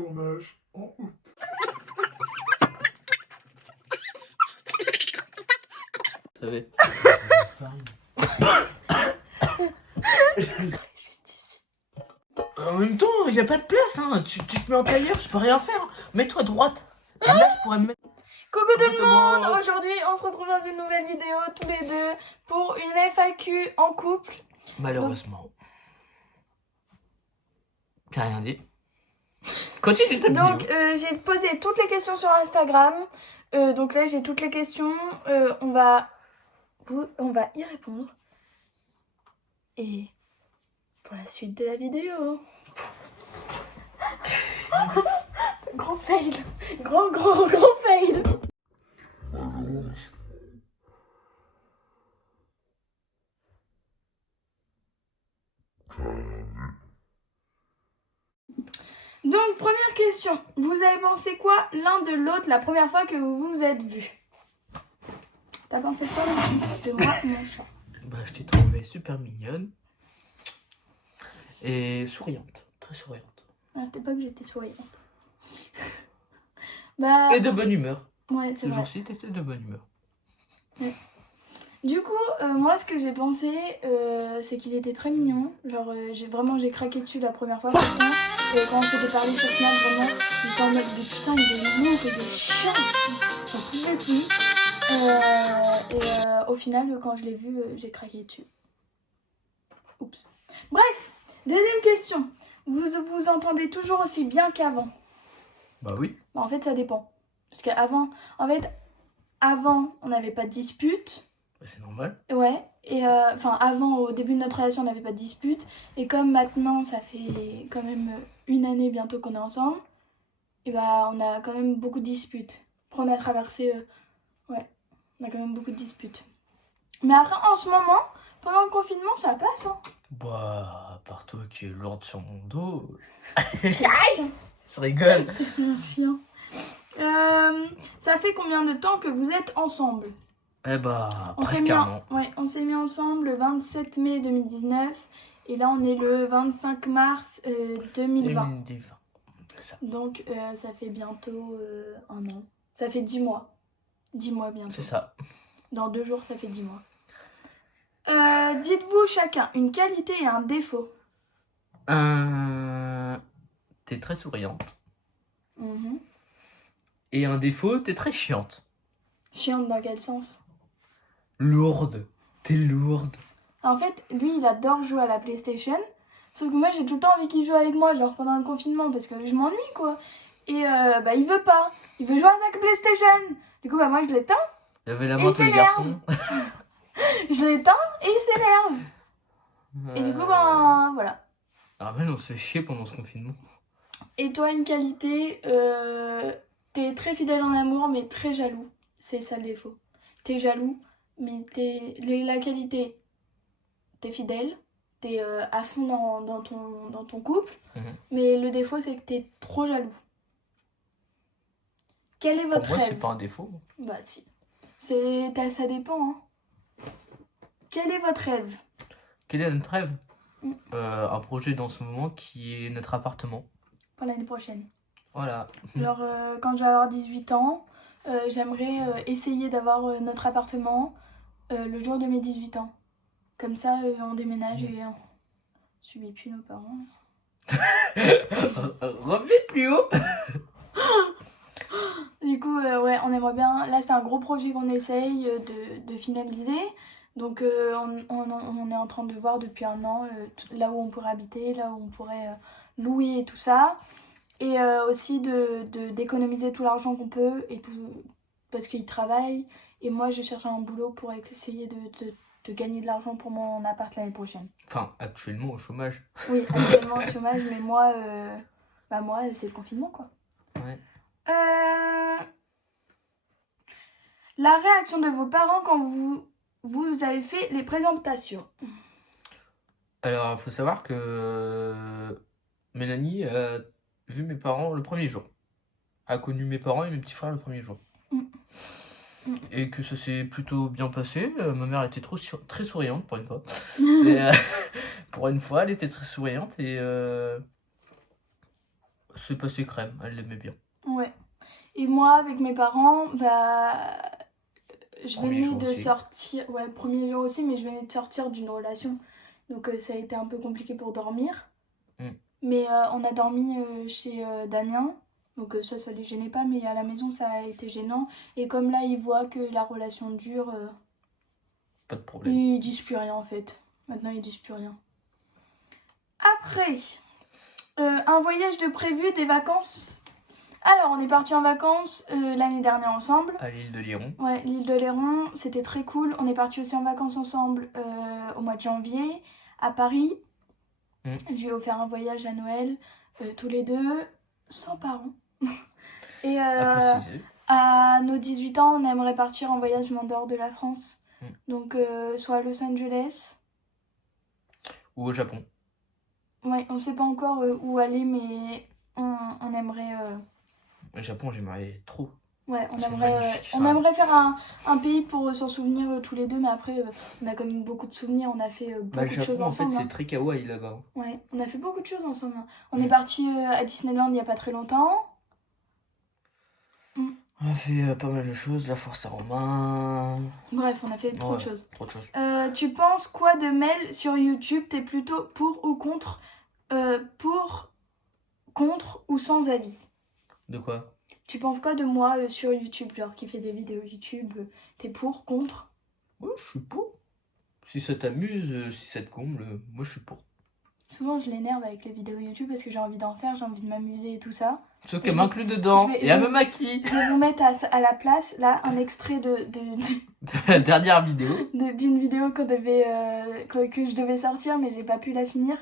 Tournage en août. Ça fait. Juste ici. En même temps, il n'y a pas de place, hein. Tu te mets en tailleur, je peux rien faire. Mets-toi droite. Et là, je pourrais me mettre. Coucou tout le monde! Aujourd'hui, on se retrouve dans une nouvelle vidéo tous les deux pour une FAQ en couple. Malheureusement. T'as rien dit. Continue ta Donc, vidéo. j'ai posé toutes les questions sur Instagram. Donc là, j'ai toutes les questions. On va y répondre. Et pour la suite de la vidéo. Gros fail. Gros fail. Donc, première question. Vous avez pensé quoi l'un de l'autre la première fois que vous vous êtes vus? T'as pensé quoi de moi, mon chat? Bah, je t'ai trouvé super mignonne. Et souriante. Très souriante. À cette époque, j'étais souriante. Bah, Et de bonne humeur. ouais, c'est Ce vrai. jour-ci, t'étais de bonne humeur. Du coup, moi, ce que j'ai pensé, c'est qu'il était très mignon. Genre, j'ai craqué dessus la première fois. Franchement. Quand on s'était parlé sur Snap, vraiment, j'étais en mode de putain, il est lourd, il est chiant. J'en pouvais plus. Au final, quand je l'ai vu, j'ai craqué dessus. Oups. Bref, deuxième question. Vous vous entendez toujours aussi bien qu'avant? Bah oui. Bah, en fait, ça dépend. Parce qu'avant, on n'avait pas de dispute. Bah, c'est normal. Ouais, et avant, au début de notre relation, on n'avait pas de dispute. Et comme maintenant, ça fait quand même une année bientôt qu'on est ensemble, et bah, on a quand même beaucoup de disputes. Après, on a traversé. Ouais, on a quand même beaucoup de disputes. Mais après, en ce moment, pendant le confinement, ça passe, hein. Bah, à part toi qui es lourde sur mon dos. Chien. Je rigole. Un chien. Ça fait combien de temps que vous êtes ensemble? Eh bah, On s'est presque mis un en- an. Ouais, on s'est mis ensemble le 27 mai 2019 et là on est le 25 mars 2020. 2020. C'est ça. Donc ça fait bientôt un an. Ça fait 10 mois. 10 mois bientôt. C'est ça. Dans 2 jours, ça fait 10 mois. Dites-vous chacun une qualité et un défaut. T'es très souriante. Mhm. Et un défaut, t'es très chiante. Chiante dans quel sens? Lourde. T'es lourde. En fait, lui, il adore jouer à la PlayStation. Sauf que moi, j'ai tout le temps envie qu'il joue avec moi, genre pendant le confinement, parce que je m'ennuie, quoi. Et bah, il veut pas. Il veut jouer à sa PlayStation. Du coup, bah, moi, je l'éteins. Levez la Et main il tous les s'énerve. garçons. Je l'éteins et il s'énerve. Et du coup, ben, voilà. Armel, on se fait chier pendant ce confinement. Et toi, une qualité, t'es très fidèle en amour, mais très jaloux. C'est ça le défaut. T'es jaloux, mais la qualité, t'es fidèle. T'es à fond dans ton couple. Mhm. Mais le défaut, c'est que t'es trop jaloux. Quel est Pour votre moi, c'est rêve? pas un défaut. Bah si. Ça dépend, hein. Quel est votre rêve? Quel est notre rêve? Mm. Un projet dans ce moment qui est notre appartement. Pour l'année prochaine. Voilà. Genre, quand je vais avoir 18 ans, j'aimerais essayer d'avoir notre appartement le jour de mes 18 ans. Comme ça, on déménage et on subit plus nos parents. Revenez plus haut. Du coup, ouais, on aimerait bien. Là, c'est un gros projet qu'on essaye de finaliser. Donc, on est en train de voir depuis un an là où on pourrait habiter, là où on pourrait louer et tout ça. Et aussi d'économiser tout l'argent qu'on peut et tout, parce qu'il travaille. Et moi, je cherche un boulot pour essayer de gagner de l'argent pour mon appart l'année prochaine. Enfin, actuellement au chômage. Oui, actuellement au chômage, mais moi, c'est le confinement, quoi. Ouais. La réaction de vos parents quand vous avez fait les présentations. Alors, il faut savoir que Mélanie a vu mes parents le premier jour. A connu mes parents et mes petits frères le premier jour. Mm. Et que ça s'est plutôt bien passé. Ma mère était très souriante pour une fois. Et, pour une fois, elle était très souriante et C'est passé crème, elle l'aimait bien. Ouais. Et moi, avec mes parents, je Premier venais jour de aussi. sortir, ouais, premier jour aussi, mais je venais de sortir d'une relation. Donc ça a été un peu compliqué pour dormir. Mm. Mais on a dormi chez Damien. Donc ça les gênait pas, mais à la maison, ça a été gênant. Et comme là, ils voient que la relation dure, Pas de problème. ils disent plus rien en fait. Maintenant, ils disent plus rien. Après, un voyage de prévu, des vacances. Alors, on est parti en vacances l'année dernière ensemble. À l'île de Léron. Ouais, l'île de Léron, c'était très cool. On est parti aussi en vacances ensemble au mois de janvier à Paris. Je lui ai offert un voyage à Noël, tous les deux, sans parents. Et À préciser. à nos 18 ans, on aimerait partir en voyage en dehors de la France. Donc, soit à Los Angeles. Ou au Japon. Ouais, on sait pas encore où aller, mais on aimerait. Au Japon, j'aimerais trop. Ouais, C'est magnifique, ça. on aimerait faire un pays pour s'en souvenir tous les deux, mais après, on a quand même beaucoup de souvenirs, on a fait beaucoup Le de choses Japon, en fait, ensemble. c'est très kawaii là-bas. Ouais, on a fait beaucoup de choses ensemble. On est parti à Disneyland il n'y a pas très longtemps. On a fait pas mal de choses, la force à Romain. Bref, on a fait trop de choses. Trop de choses. Tu penses quoi de Mel sur YouTube? T'es plutôt pour ou contre ou sans avis? De quoi? Tu penses quoi de moi sur YouTube, genre qui fait des vidéos YouTube? T'es pour, contre? Ouais, je suis pour. Si ça t'amuse, si ça te comble, moi je suis pour. Souvent, je l'énerve avec les vidéos YouTube parce que j'ai envie d'en faire, j'ai envie de m'amuser et tout ça. Sauf qu'elle m'inclut dedans et elle me maquille. Je vais vous mettre à la place, là, un extrait de la dernière vidéo. D'une vidéo que je devais sortir, mais j'ai pas pu la finir.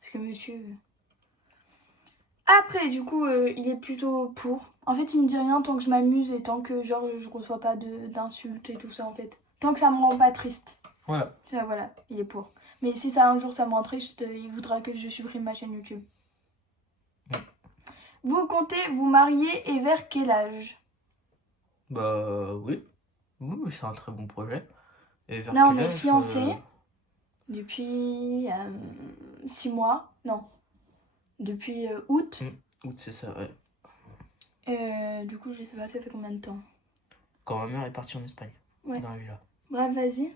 Parce que monsieur... Après, du coup, il est plutôt pour. En fait, il me dit rien tant que je m'amuse et tant que, genre, je reçois pas d'insultes et tout ça, en fait. Tant que ça me rend pas triste. Voilà. Voilà, il est pour. Mais si ça un jour ça me rend triste, il voudra que je supprime ma chaîne YouTube. Vous comptez vous marier et vers quel âge? Bah oui. Oui, c'est un très bon projet. Et vers là, quel on est âge, fiancés depuis 6 mois. Non. Depuis août. Août, c'est ça, ouais. Du coup, je sais pas, ça fait combien de temps? Quand ma mère est partie en Espagne. Ouais. Dans la villa. Bref, vas-y.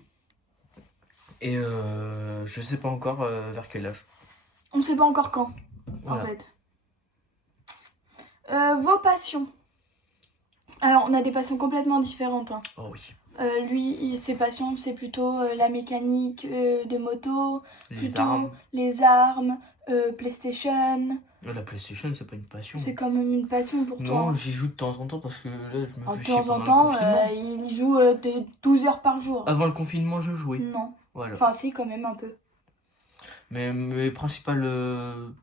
Et je sais pas encore vers quel âge. On sait pas encore quand, Voilà. en fait. Vos passions. Alors, on a des passions complètement différentes. Hein. Oh oui. Lui, ses passions, c'est plutôt la mécanique de moto, les armes, PlayStation. La PlayStation, c'est pas une passion. C'est quand même une passion pour toi. Non, j'y joue de temps en temps parce que là, je me fais chier de temps en temps, il joue 12 heures par jour. Avant le confinement, je jouais. Non. Voilà. Enfin, si, quand même un peu. Mais mes principales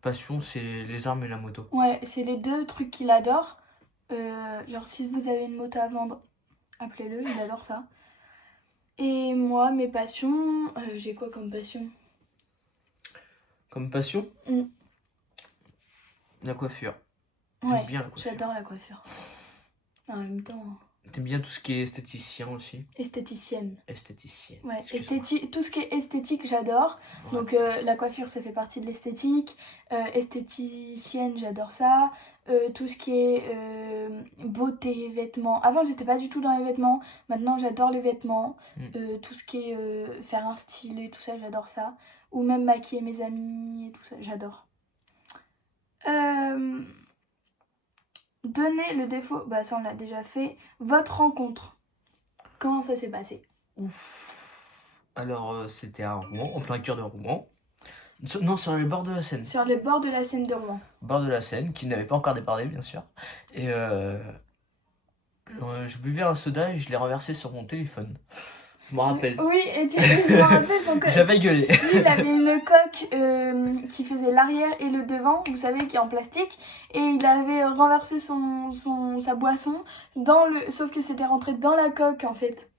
passions, c'est les armes et la moto. Ouais, c'est les deux trucs qu'il adore. Genre, si vous avez une moto à vendre, appelez-le, il adore ça. Et moi, mes passions, j'ai quoi comme passion? Comme passion La coiffure. Ouais, bien la coiffure. J'adore la coiffure. En même temps... T'aimes bien tout ce qui est esthéticien aussi? Esthéticienne. Ouais, tout ce qui est esthétique, j'adore. Ouais. Donc la coiffure, ça fait partie de l'esthétique. Esthéticienne, j'adore ça. Tout ce qui est beauté, vêtements. Avant, j'étais pas du tout dans les vêtements. Maintenant, j'adore les vêtements. Tout ce qui est faire un style et tout ça, j'adore ça. Ou même maquiller mes amis et tout ça, j'adore. Donner le défaut, bah ça on l'a déjà fait. Votre rencontre, comment ça s'est passé? Alors c'était à Rouen, en plein cœur de Rouen. Non, sur les bords de la Seine. Sur les bords de la Seine de Rouen. Bord de la Seine, qui n'avait pas encore débordé bien sûr. Et je buvais un soda et je l'ai renversé sur mon téléphone. Je me rappelle. Oui, et je me rappelle donc. J'avais gueulé. Lui, il avait une coque qui faisait l'arrière et le devant, vous savez, qui est en plastique. Et il avait renversé sa boisson sauf que c'était rentré dans la coque en fait.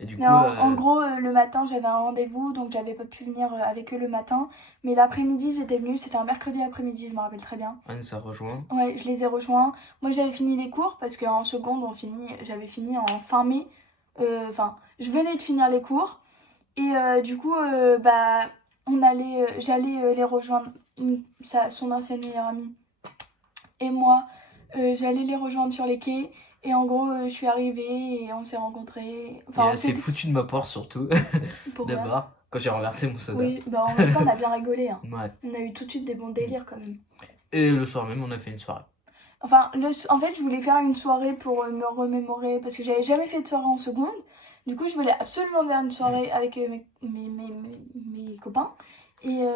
Et du coup, en gros, le matin, j'avais un rendez-vous, donc j'avais pas pu venir avec eux le matin. Mais l'après-midi, j'étais venue, c'était un mercredi après-midi, je me rappelle très bien. Anne s'est rejoint. Ouais, je les ai rejoints. Moi, j'avais fini les cours parce qu'en seconde, j'avais fini en fin mai. Je venais de finir les cours. Et du coup, j'allais les rejoindre, son ancienne meilleure amie. et moi, j'allais les rejoindre sur les quais. Et en gros, je suis arrivée et on s'est rencontrés. Et Enfin, elle s'est foutue de ma part surtout, Pourquoi? d'abord, quand j'ai renversé mon soda. Oui, bah en même temps, on a bien rigolé. Hein. Ouais. On a eu tout de suite des bons délires quand même. Et le soir même, on a fait une soirée. Enfin, en fait, je voulais faire une soirée pour me remémorer parce que j'avais jamais fait de soirée en seconde. Du coup, je voulais absolument faire une soirée avec mes copains et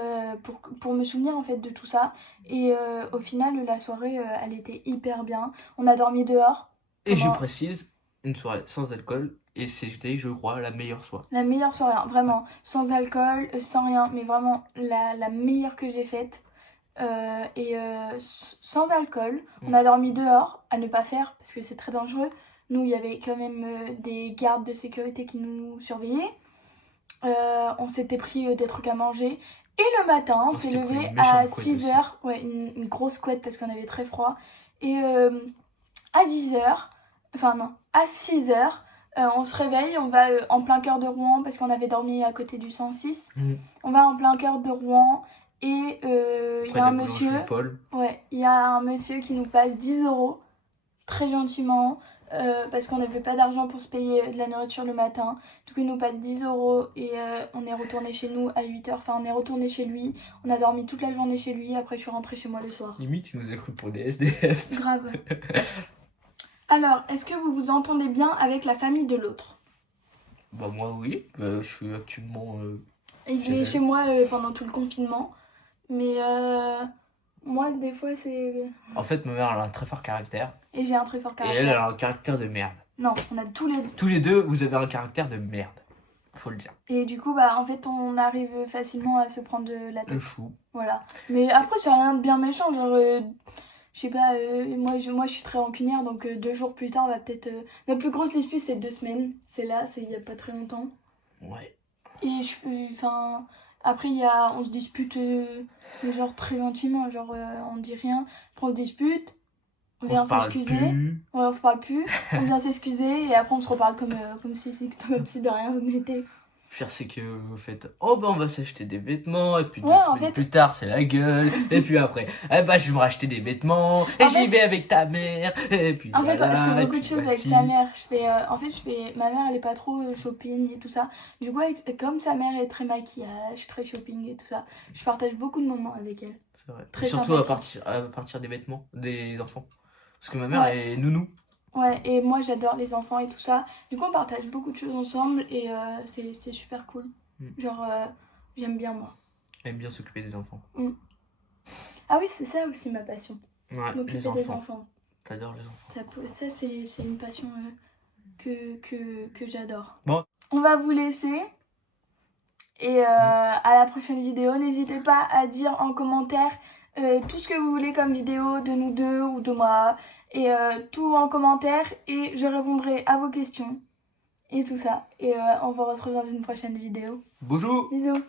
pour me souvenir en fait de tout ça. Et au final, la soirée, elle était hyper bien. On a dormi dehors. Et je pendant précise, une soirée sans alcool, et c'était, je crois, la meilleure soirée. La meilleure soirée, hein, vraiment, sans alcool, sans rien, mais vraiment la meilleure que j'ai faite. Sans alcool, on a dormi dehors, à ne pas faire parce que c'est très dangereux. Nous, il y avait quand même des gardes de sécurité qui nous surveillaient. On s'était pris des trucs à manger. Et le matin, on s'est s'était pris levé une à méchante couette 6h. Ouais, une grosse couette parce qu'on avait très froid. Et à 10h, enfin non, à 6h, on se réveille, on va en plein cœur de Rouen parce qu'on avait dormi à côté du 106. On va en plein cœur de Rouen et il y a un monsieur. Paul. Ouais, il y a un monsieur qui nous passe 10 euros, très gentiment, parce qu'on n'avait pas d'argent pour se payer de la nourriture le matin. Du coup, il nous passe 10 euros et on est retourné chez nous à 8h. Enfin, on est retourné chez lui. On a dormi toute la journée chez lui. Après, je suis rentrée chez moi le soir. Limite, tu nous as cru pour des SDF. Grave. Alors, est-ce que vous vous entendez bien avec la famille de l'autre? Bah, moi, oui. Je suis actuellement. Il Chez est elle. chez moi pendant tout le confinement. Mais moi, des fois, c'est. En fait, ma mère, elle a un très fort caractère. Et j'ai un très fort Et caractère. elle a un caractère de merde. Non, on a tous les. Tous les deux, vous avez un caractère de merde. Faut le dire. Et du coup, bah, en fait, on arrive facilement à se prendre de la Le tête. chou. Voilà. Mais après, c'est rien de bien méchant. Genre, je sais pas, moi, je suis très rancunière. Donc, 2 jours plus tard, on va peut-être. Notre plus grosse dispute, c'est 2 semaines. C'est là, c'est il y a pas très longtemps. Ouais. Et enfin, après, on se dispute, mais genre très gentiment, genre on dit rien. Après, on se dispute, on vient s'excuser. Ouais, on se parle plus, on vient s'excuser, et après, on se reparle comme si de rien n'était. Pire, c'est que vous faites, oh bah on va s'acheter des vêtements, et puis 2 Ouais, en semaines fait- plus tard, c'est la gueule, et puis après, eh bah je vais me racheter des vêtements, et En j'y fait- vais avec ta mère, et puis En fait, voilà, je fais et beaucoup de puis choses avec voici. sa mère. Ma mère, elle est pas trop shopping et tout ça. Du coup, comme sa mère est très maquillage, très shopping et tout ça, je partage beaucoup de moments avec elle. C'est vrai. Très Surtout sympathique. à partir des vêtements des enfants. Parce que ma mère Ouais. est nounou. Ouais, et moi j'adore les enfants et tout ça. Du coup, on partage beaucoup de choses ensemble et c'est super cool. Genre, j'aime bien moi. Elle aime bien s'occuper des enfants. Ah oui, c'est ça aussi ma passion. Ouais, M'occuper les des enfants. enfants. T'adores les enfants. Ça c'est une passion que j'adore. Bon. On va vous laisser. Et à la prochaine vidéo, n'hésitez pas à dire en commentaire tout ce que vous voulez comme vidéo de nous deux ou de moi. Et tout en commentaire et je répondrai à vos questions et tout ça. Et on vous retrouve dans une prochaine vidéo. Bonjour. Bisous.